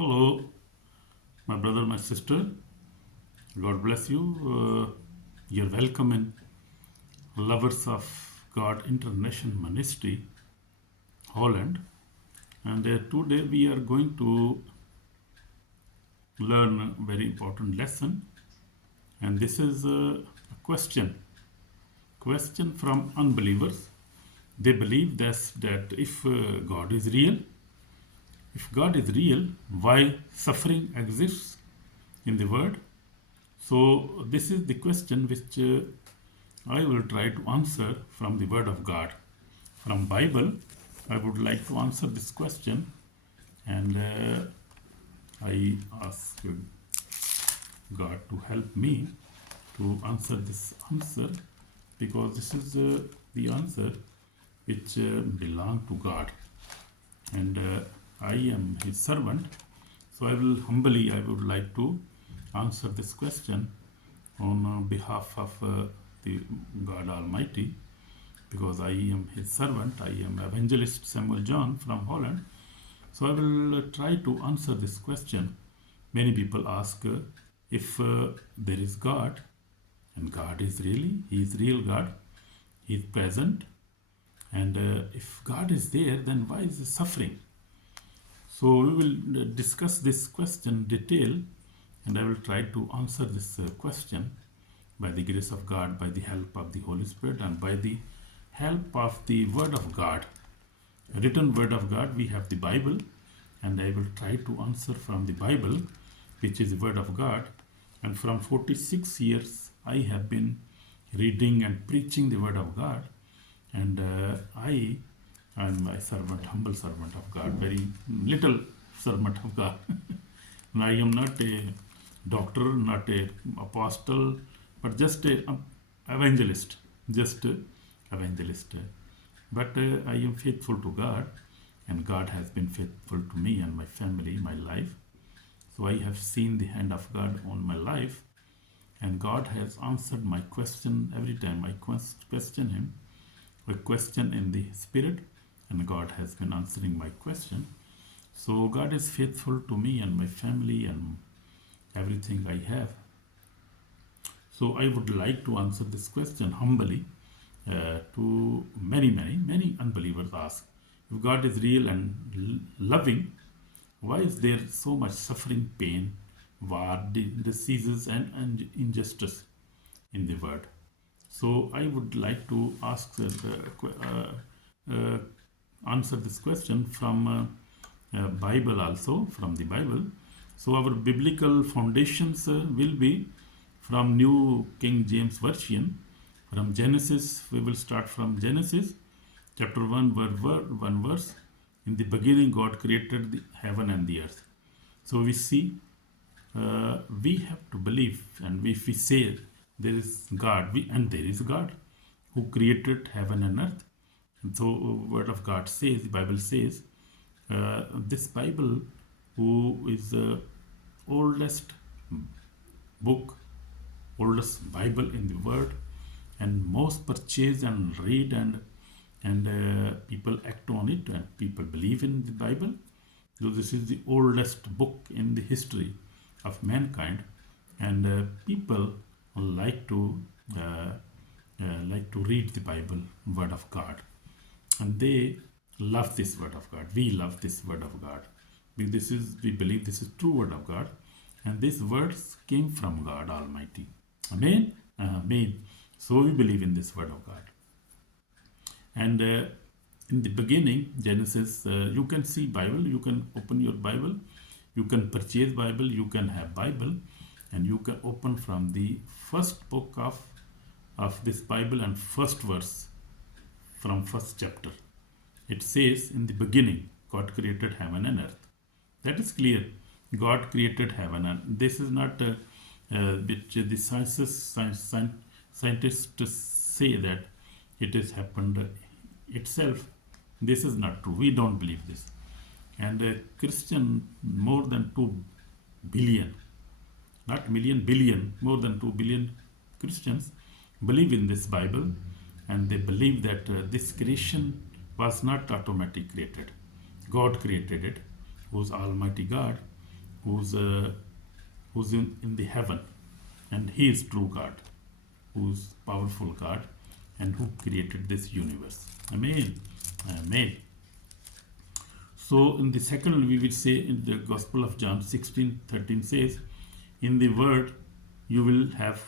Hello, my brother, my sister. God bless you. You're welcome in Lovers of God International Ministry Holland. And today we are going to learn a very important lesson. And this is a question from unbelievers. They believe that if God is real, why suffering exists in the world? So this is the question which I will try to answer from the Word of God. From Bible, I would like to answer this question, and I ask God to help me to answer this answer, because this is the answer which belong to God, and I am His servant. So I would like to answer this question on behalf of the God Almighty, because I am His servant. I am Evangelist Samuel John from Holland. So I will try to answer this question. Many people ask if there is God, and God is He is real God, He is present, and if God is there, then why is He suffering? So we will discuss this question in detail, and I will try to answer this question by the grace of God, by the help of the Holy Spirit, and by the help of the Word of God, written Word of God. We have the Bible, and I will try to answer from the Bible, which is the Word of God. And from 46 years, I have been reading and preaching the Word of God, and I am a servant, humble servant of God, very little servant of God. And I am not a doctor, not a apostle, but just a evangelist, But I am faithful to God, and God has been faithful to me and my family, my life. So I have seen the hand of God on my life, and God has answered my question every time I question Him. I question in the Spirit, and God has been answering my question. So God is faithful to me and my family and everything I have. So I would like to answer this question humbly. To many unbelievers ask, if God is real and loving, why is there so much suffering, pain, war, diseases, and injustice in the world? So I would like to answer this question from Bible, also from the Bible. So our biblical foundations will be from New King James Version. From Genesis, we will start from Genesis chapter 1 verse. In the beginning, God created the heaven and the earth. So we see, we have to believe, and if we say there is God, there is God who created heaven and earth. And so Word of God says, the Bible says, this Bible, who is the oldest Bible in the world, and most purchased and read, and people act on it, and people believe in the Bible. So this is the oldest book in the history of mankind, and people like to read the Bible, Word of God, and they love this Word of God. We love this Word of God. We believe this is true Word of God, and these words came from God Almighty. Amen. Amen. So we believe in this Word of God. And in the beginning, Genesis, you can see Bible, you can open your Bible, you can purchase Bible, you can have Bible, and you can open from the first book of this Bible and first verse from first chapter. It says, in the beginning, God created heaven and earth. That is clear. God created heaven, and this is not which the scientists say that it has happened itself. This is not true. We don't believe this. And Christian, more than 2 billion, not million, billion, more than 2 billion Christians believe in this Bible, and they believe that this creation was not automatically created. God created it, who is Almighty God, who's in the heaven, and he is true God, who's powerful God, and who created this universe. Amen. Amen. So in the second, we will say in the Gospel of John 16:13 says, in the world you will have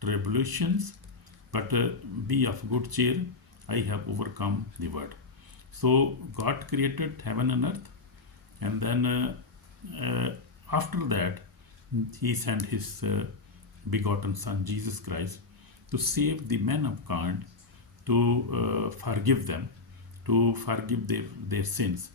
tribulations, but be of good cheer, I have overcome the world. So God created heaven and earth, and then after that he sent his begotten son Jesus Christ to save the mankind, to forgive them, to forgive their sins,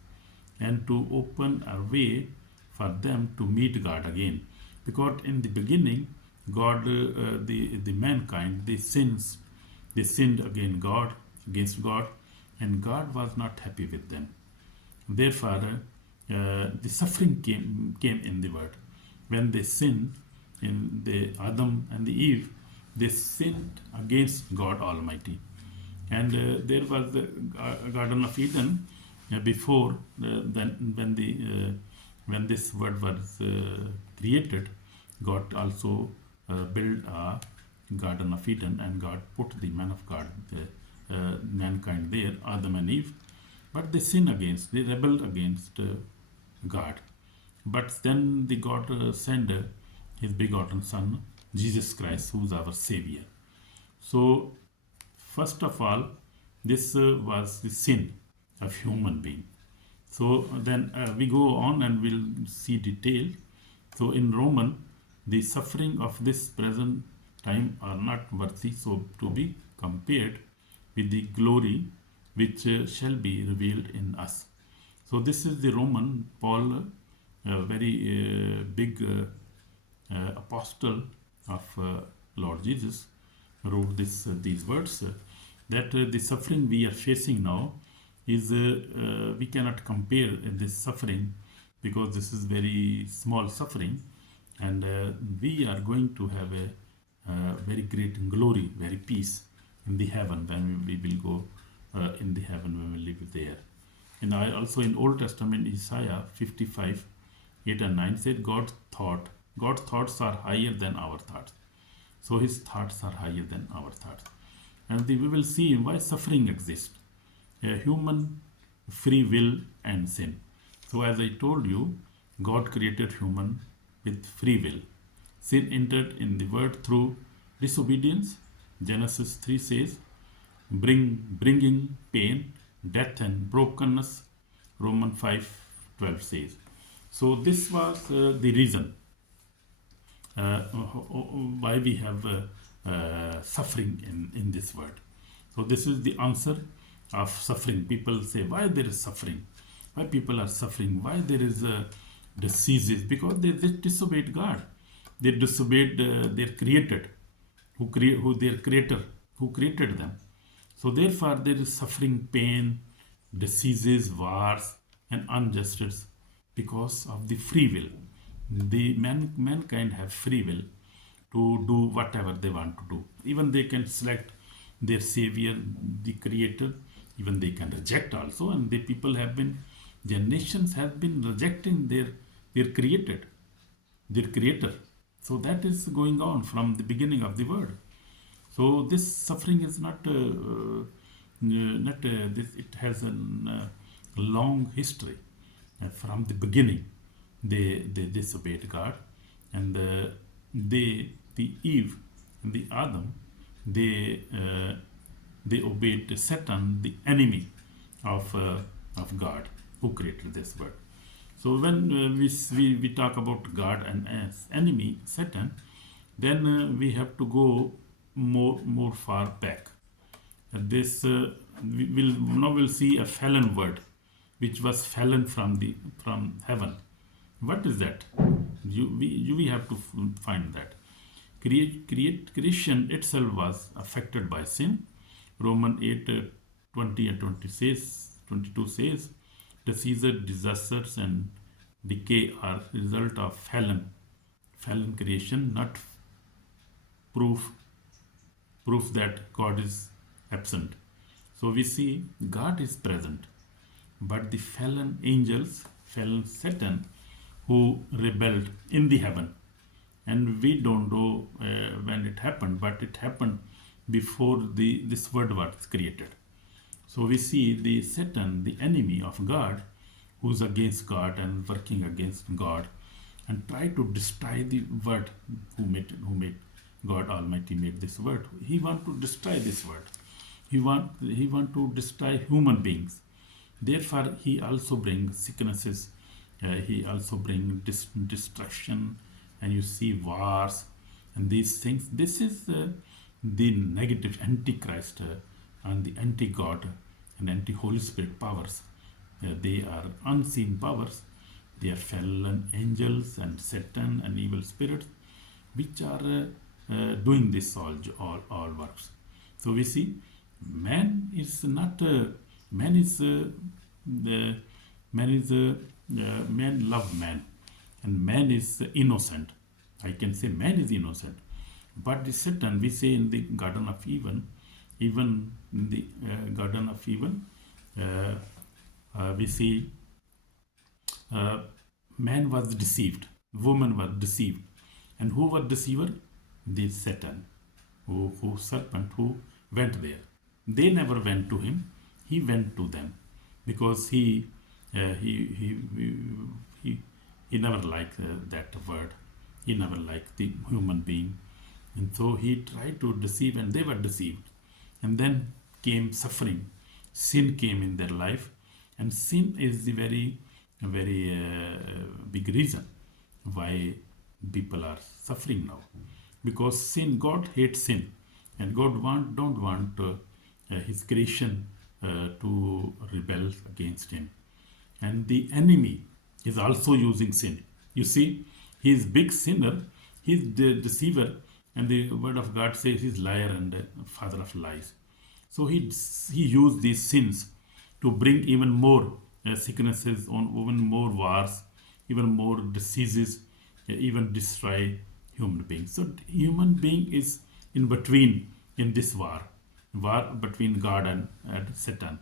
and to open a way for them to meet God again. Because in the beginning, God, the mankind, they sinned against God, and God was not happy with them. Therefore, the suffering came in the world. When they sinned, in the Adam and the Eve, they sinned against God Almighty. And there was the Garden of Eden before when this world was created. God also built a Garden of Eden, and God put the man of God, mankind there, Adam and Eve. But they rebelled against God. But then the God sent his begotten Son, Jesus Christ, who is our Savior. So, first of all, this was the sin of human being. So then we go on and we'll see detail. So in Roman, the suffering of this present time are not worthy so to be compared with the glory which shall be revealed in us. So this is the Roman Paul, very big apostle of Lord Jesus, wrote these words, that the suffering we are facing now is we cannot compare this suffering, because this is very small suffering, and we are going to have a very great glory, very peace in the heaven when we will go in the heaven when we live there. And I also in Old Testament, Isaiah 55:8 and 9 said, God's thoughts are higher than our thoughts. So his thoughts are higher than our thoughts. And we will see why suffering exists. Human free will and sin. So as I told you, God created human with free will. Sin entered in the world through disobedience. Genesis 3 says, bringing pain, death and brokenness. Romans 5:12 says. So this was the reason why we have suffering in this world. So this is the answer of suffering. People say, why there is suffering? Why people are suffering? Why there is diseases? Because they disobeyed God. They disobeyed their creator, who created them. So therefore there is suffering, pain, diseases, wars and injustice because of the free will. The mankind have free will to do whatever they want to do. Even they can select their savior, the creator. Even they can reject also, and the people have been, their nations have been rejecting their creator. So that is going on from the beginning of the world. So this suffering is not this. It has a long history. From the beginning, they disobeyed God, and the Eve and the Adam, they obeyed Satan, the enemy of God, who created this world. So when we talk about God and as enemy, Satan, then we have to go more far back. This we'll see a fallen word, which was fallen from heaven. What is that? We have to find that. Creation itself was affected by sin. Romans 8:20 and 22 says, diseases, disasters and decay are result of fallen creation, not proof that God is absent. So we see God is present, but the fallen angels, fallen Satan, who rebelled in the heaven. And we don't know when it happened, but it happened before this world was created. So we see the Satan, the enemy of God, who's against God and working against God, and try to destroy the word who made God Almighty made this word. He want to destroy this word. He want to destroy human beings. Therefore, he also brings sicknesses. He also brings destruction, and you see wars and these things. This is the negative antichrist and the anti-God and anti-Holy Spirit powers. They are unseen powers. They are fallen angels and Satan and evil spirits, which are doing this all works. So we see man is not man is man love man, and man is innocent. I can say man is innocent, but the Satan, we say in the Garden of Eden, even in the Garden of Eden, we see man was deceived, woman was deceived, and who was deceiver? The Satan, who serpent, who went there. They never went to him; he went to them, because he never liked that word. He never liked the human being, and so he tried to deceive, and they were deceived. And then came suffering. Sin came in their life, and sin is the very big reason why people are suffering now, because sin. God hates sin, and God don't want his creation to rebel against him. And the enemy is also using sin. You see, he is big sinner, he is the deceiver, and the word of God says he's liar and father of lies. So he used these sins to bring even more sicknesses, on even more wars, even more diseases, even destroy human beings. So human being is in between in this war between God and Satan.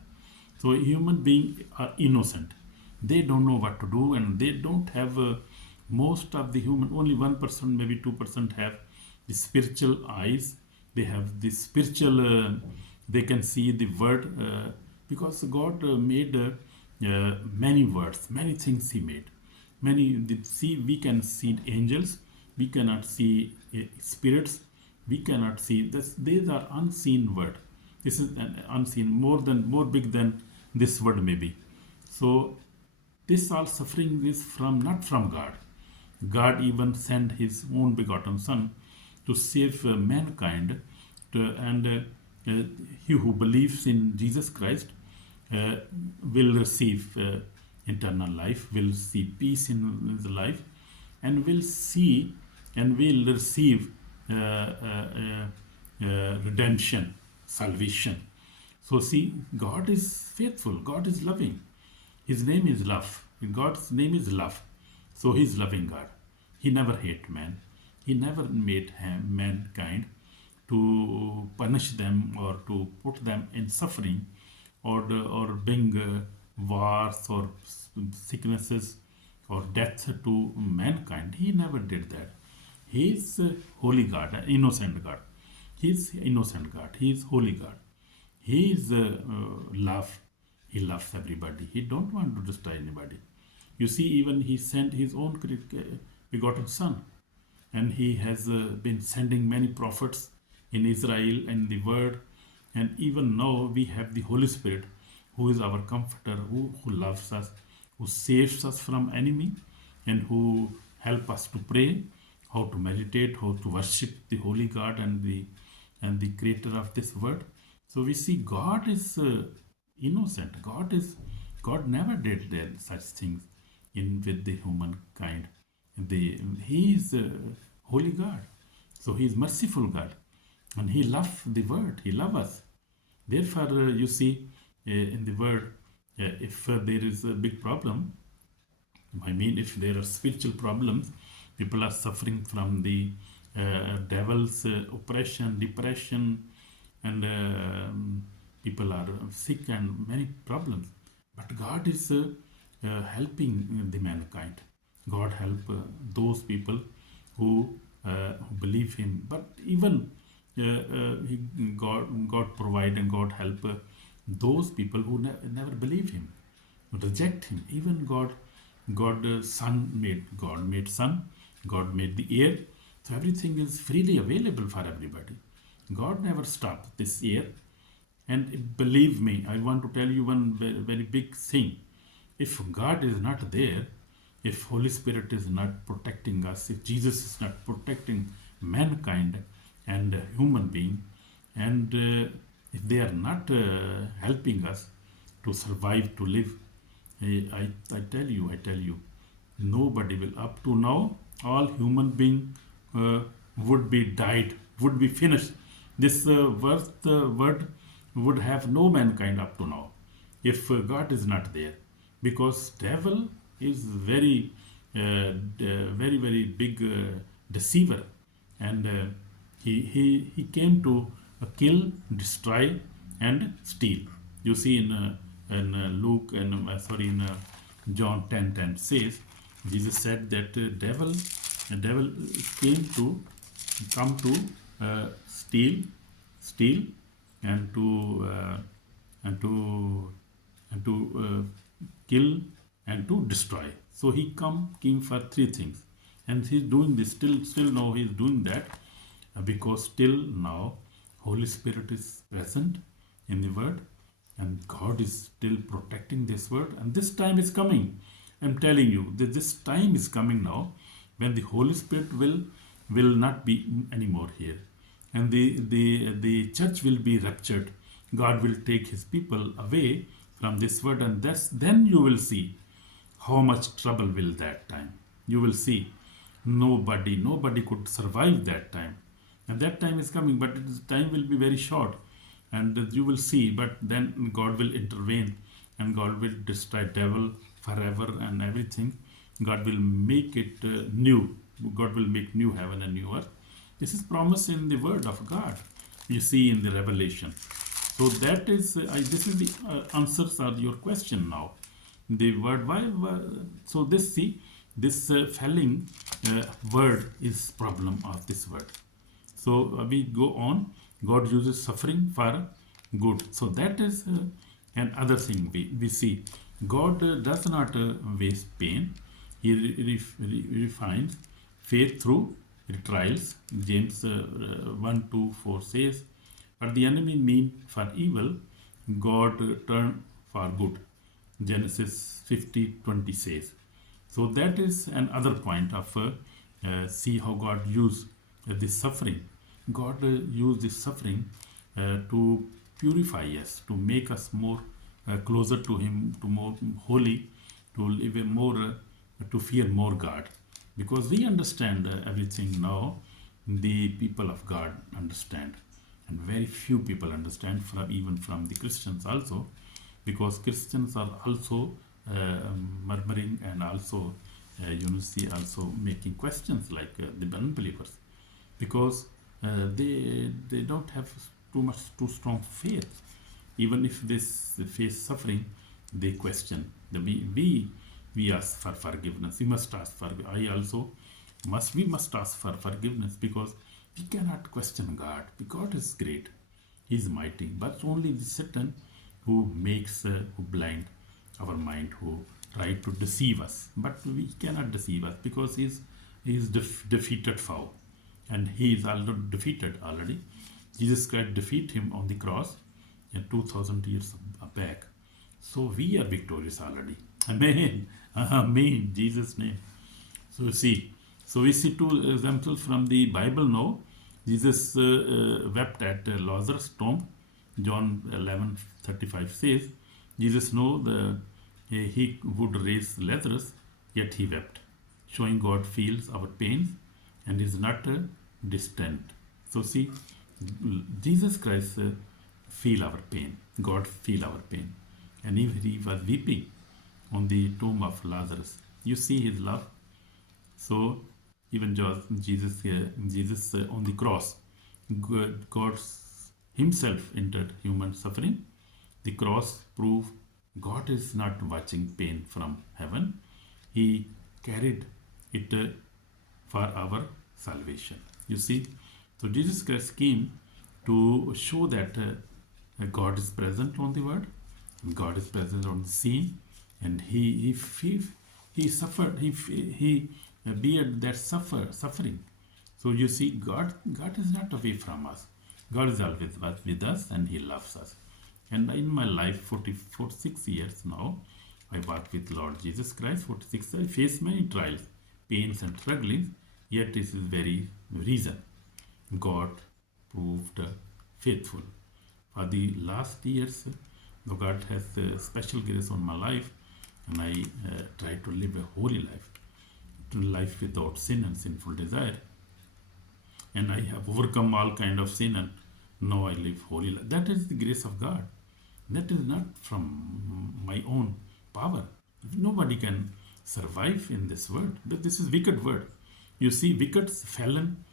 So human beings are innocent. They don't know what to do, and they don't have most of the human, only 1%, maybe 2% have the spiritual eyes. They have the spiritual, they can see the word, because God made many words, many things he made. We can see angels, we cannot see spirits, we cannot see this. These are unseen word. This is an unseen, more big than this word maybe. So this all suffering is not from God. God even sent his own begotten Son to save mankind, and he who believes in Jesus Christ will receive eternal life, will see peace in his life, and will see and will receive redemption, salvation. So see, God is faithful, God is loving. His name is love. God's name is love. So he is loving God. He never hate man. He never made mankind to punish them or to put them in suffering, or bring wars or sicknesses or death to mankind. He never did that. He is holy God, an innocent God. He is innocent God. He is holy God. He is love. He loves everybody. He don't want to destroy anybody. You see, even he sent his own begotten Son, and he has been sending many prophets in Israel and the Word, and even now we have the Holy Spirit, who is our comforter, who loves us, who saves us from enemy, and who help us to pray, how to meditate, how to worship the holy God and the creator of this world. So we see God is innocent. God never did such things with the humankind. He is holy God. So he is merciful God, and he loves the word. He loves us. Therefore, you see, in the word, if there is a big problem, I mean, if there are spiritual problems, people are suffering from the devil's oppression, depression, and people are sick and many problems. But God is helping the mankind. God help those people who believe Him. But even God provide and God help those people who never believe Him, reject Him. Even God made sun, God made the air. So everything is freely available for everybody. God never stopped this air. And believe me, I want to tell you one very big thing. If God is not there, if Holy Spirit is not protecting us, if Jesus is not protecting mankind and human being, and if they are not helping us to survive, to live, I tell you, nobody will. Up to now, all human being uh, would be died, would be finished. This word would have no mankind up to now, if God is not there, because devil is very big deceiver, and he came to kill, destroy, and steal. You see in Luke and sorry in John 10:10 says, Jesus said that the devil came to come to steal, and and to to kill and to destroy. So he came for three things, and he's doing this still now. He's doing that because still now Holy Spirit is present in the Word, and God is still protecting this Word. And this time is coming. I'm telling you that this time is coming now, when the Holy Spirit will not be anymore here, and the church will be raptured. God will take His people away from this Word, and then you will see how much trouble will that time. You will see nobody could survive that time, and that time is coming, but time will be very short, and you will see. But then God will intervene, and God will destroy devil forever and everything. God will make it new. God will make new heaven and new earth. This is promised in the Word of God. You see in the Revelation. So that is, this is the answers are your question now. The word why so this falling word is problem of this word. So we go on. God uses suffering for good. So that is another thing we see. God does not waste pain. He refines faith through trials. James 1:2-4 says, but the enemy mean for evil, God turn for good. Genesis 50:20 says. So that is another point of see how God used this suffering. God used this suffering to purify us, to make us more closer to Him, to more holy, to live a more, to fear more God. Because we understand everything now, the people of God understand, and very few people understand, even from the Christians also, because Christians are also murmuring, and also also making questions like the unbelievers, because they don't have too strong faith. Even if they face suffering, they question. We ask for forgiveness. We must ask for. I also we must ask for forgiveness, because we cannot question God. God is great. He is mighty. But only the Satan who makes who blind our mind, who try to deceive us. But we cannot deceive us, because he is defeated foe, and he is already defeated already. Jesus Christ defeated him on the cross, and 2000 years back. So we are victorious already. Amen. Amen. Jesus' name. So we see two examples from the Bible now. Jesus wept at Lazarus' tomb. John 11:35 says, Jesus know he would raise Lazarus, yet he wept, showing God feels our pains and is not distant. So see, Jesus Christ feel our pain. God feel our pain, and he was weeping on the tomb of Lazarus. You see His love. So even Jesus on the cross, God Himself entered human suffering. The cross proved God is not watching pain from heaven. He carried it for our salvation. You see, so Jesus Christ came to show that God is present on the word, God is present on the scene, and he suffered, he beared that suffering. So you see, God is not away from us. God is always with us, and He loves us. And in my life, 46 years now, I walk with Lord Jesus Christ. 46, I face many trials, pains, and strugglings. Yet this is very reason God proved faithful. For the last years, God has special grace on my life, and I try to live a holy life without sin and sinful desire. And I have overcome all kind of sin, and now I live holy life. That is the grace of God. That is not from my own power. Nobody can survive in this world. But this is wicked word. You see, wicked, fallen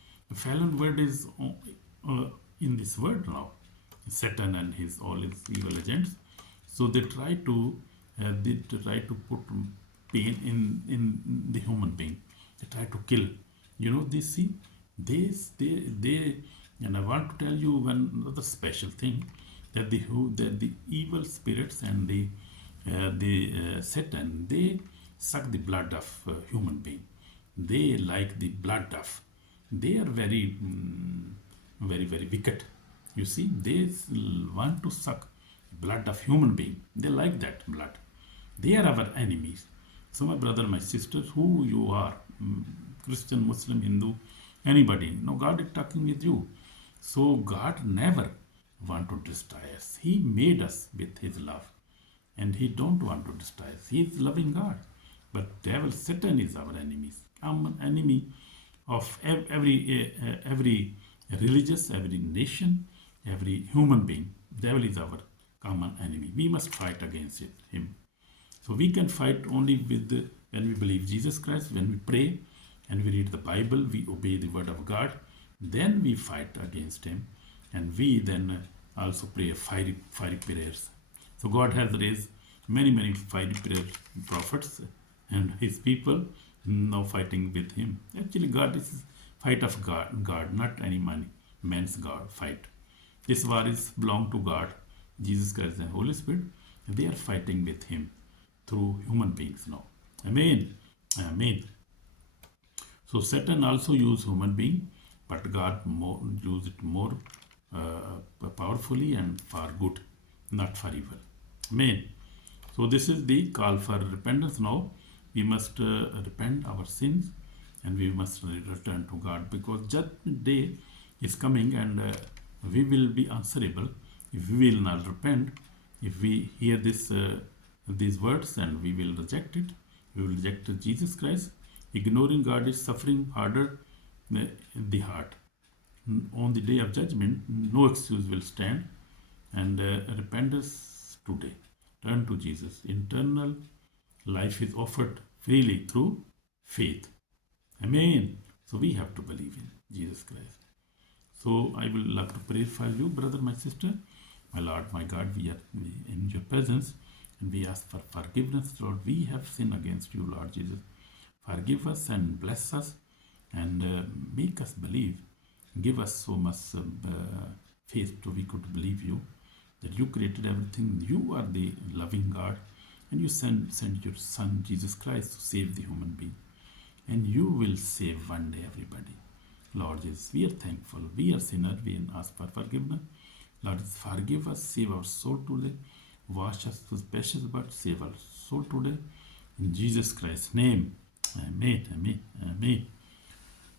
word is in this world now. Satan and all his evil agents. So they try to put pain in the human being. They try to kill. They see they and I want to tell you one other special thing, that the evil spirits and the Satan, they suck the blood of human being. They like the blood of. They are very very wicked. You see, they want to suck blood of human being. They like that blood. They are our enemies. So my brother, my sisters, who you are, Christian, Muslim, Hindu, anybody, God is talking with you. So God never want to destroy us. He made us with His love, and He don't want to destroy us. He is loving God. But devil, Satan is our enemy. Common enemy of every religious, every nation, every human being. Devil is our common enemy. We must fight against him. So we can fight only when we believe Jesus Christ, when we pray and we read the Bible, we obey the word of God, then we fight against him, and we then also pray fiery prayers. So God has raised many fiery prayer prophets, and His people now fighting with Him. Actually, God is fight of God, not any man's God fight. This war is belong to God, Jesus Christ and Holy Spirit. They are fighting with Him through human beings now. Amen. Amen. So Satan also used human being, but God used it more powerfully and for good, not for evil. Amen. So this is the call for repentance now. We must repent our sins, and we must return to God, because judgment day is coming, and we will be answerable if we will not repent. If we hear these words and we will reject it, we will reject Jesus Christ. Ignoring God is suffering harder in the heart. On the day of judgment, no excuse will stand, and repentance today. Turn to Jesus. Eternal life is offered freely through faith. Amen. So we have to believe in Jesus Christ. So I will love to pray for you, brother, my sister. My Lord, my God, we are in your presence, and we ask for forgiveness, Lord. We have sinned against you, Lord Jesus. Forgive us and bless us, and make us believe. Give us so much faith so we could believe you, that you created everything. You are the loving God, and you send your Son, Jesus Christ, to save the human being. And you will save one day everybody. Lord Jesus, we are thankful. We are sinners. We ask for forgiveness. Lord, forgive us. Save our soul today. Wash us with precious blood. Save our soul today. In Jesus Christ's name. Amen. Amen. Amen.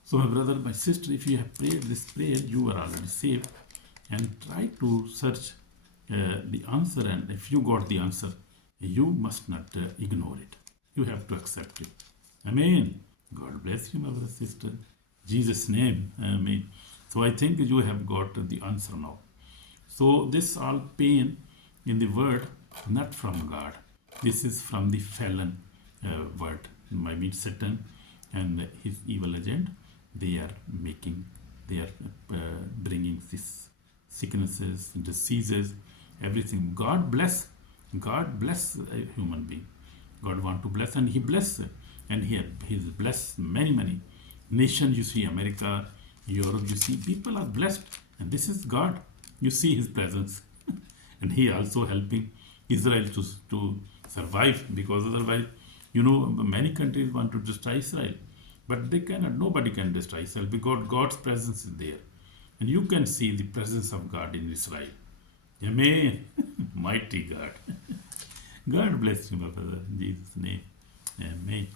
So my brother, my sister, if you have prayed this prayer, you are already saved. And try to search the answer. And if you got the answer, you must not ignore it. You have to accept it. Amen. God bless you, my brother, sister. Jesus' name. Amen. So I think you have got the answer now. So this all pain in the word, not from God. This is from the fallen word. I mean Satan and his evil agent. They are bringing these sicknesses, diseases, everything. God bless a human being. God want to bless, and He bless And he's blessed many nations. You see America, Europe, you see people are blessed. And this is God. You see his presence. And he also helping Israel to survive, because otherwise, many countries want to destroy Israel. But they cannot, nobody can destroy Israel, because God's presence is there. And you can see the presence of God in Israel. Amen. Mighty God. God bless you, my brother, in Jesus' name. Amen.